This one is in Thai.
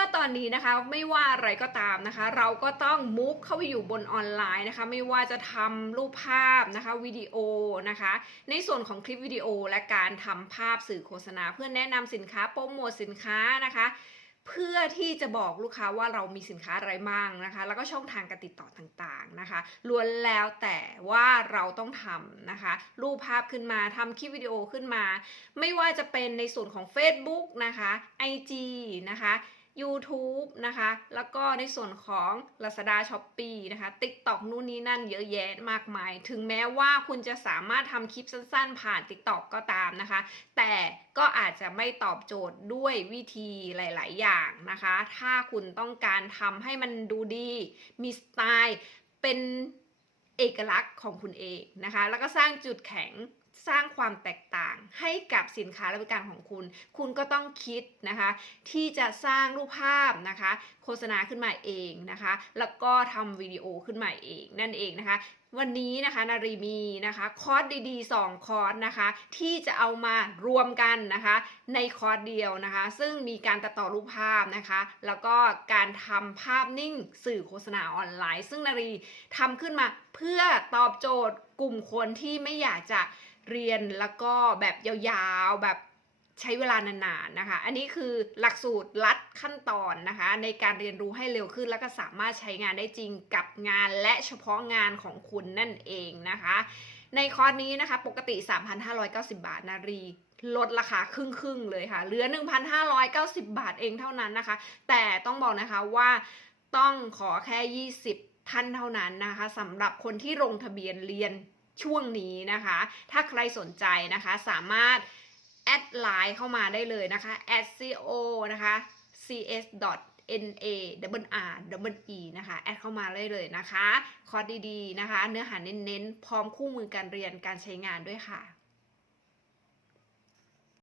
ว่าตอนนี้นะคะไม่ว่าอะไรก็ตามนะคะ เราก็ต้องมุกเข้าไปอยู่บนออนไลน์นะคะ ไม่ว่าจะทำรูปภาพนะคะวิดีโอนะคะ ในส่วนของคลิปวิดีโอและการทำภาพสื่อโฆษณา เพื่อแนะนำสินค้าโปรโมทสินค้านะคะเพื่อที่จะบอกลูกค้าว่าเรามีสินค้าอะไรบ้างนะคะ แล้วก็ช่องทางการติดต่อต่างๆนะคะล้วนแล้วแต่ว่าเราต้องทำนะคะ รูปภาพขึ้นมาทำคลิปวิดีโอขึ้นมา ไม่ว่าจะเป็นในส่วนของ Facebook นะคะ IG นะคะ YouTube นะคะ แล้วก็ในส่วนของ Lazada Shopee นะคะ TikTok นู่นนี่นั่นเยอะแยะมากมาย ถึงแม้ว่าคุณจะสามารถทำคลิปสั้นๆ ผ่าน TikTok ก็ตามนะคะ แต่ก็อาจจะไม่ตอบโจทย์ด้วยวิธีหลาย ๆ อย่างนะคะ ถ้าคุณต้องการทำให้มันดูดี มีสไตล์ เป็นเอกลักษณ์ของคุณเองนะคะ แล้วก็สร้างจุดแข็ง สร้างความแตกต่างให้กับสินค้าและบริการของคุณ คุณก็ต้องคิดนะคะ ที่จะสร้างรูปภาพนะคะ โฆษณาขึ้นมาเองนะคะ แล้วก็ทำวิดีโอขึ้นมาเองนั่นเองนะคะวันนี้นะคะนารีมีนะคะคอร์สดีๆ2คอร์สนะคะที่จะเอามารวมกันนะคะในคอร์สเดียวนะคะ ซึ่งมีการตัดต่อรูปภาพนะคะ แล้วก็การทำภาพนิ่งสื่อโฆษณาออนไลน์ ซึ่งนารีทำขึ้นมาเพื่อตอบโจทย์ กลุ่มคนที่ไม่อยากจะเรียนแล้วก็แบบยาวๆแบบใช้เวลานานๆนะคะ อันนี้คือหลักสูตรลัดขั้นตอนนะคะ ในการเรียนรู้ให้เร็วขึ้น แล้วก็สามารถใช้งานได้จริงกับงานและเฉพาะงานของคุณนั่นเองนะคะ ในคอร์สนี้นะคะ ปกติ 3,590 บาทนารีลดราคาครึ่งครึ่งๆเลยค่ะเหลือ 1,590 บาทเองเท่านั้นนะคะ แต่ต้องบอกนะคะว่าต้องขอแค่ 20 ท่านเท่านั้นนะคะสำหรับคนที่ลงทะเบียนเรียนช่วงนี้นะคะ ถ้าใครสนใจนะคะสามารถแอดไลน์เข้ามาได้เลยนะคะ @co นะคะ cs n a w r w e นะคะ แอดเข้ามาได้เลยนะคะ คอร์สดีๆนะคะ เนื้อหาเน้นๆ พร้อมคู่มือการเรียนการใช้งานด้วยค่ะ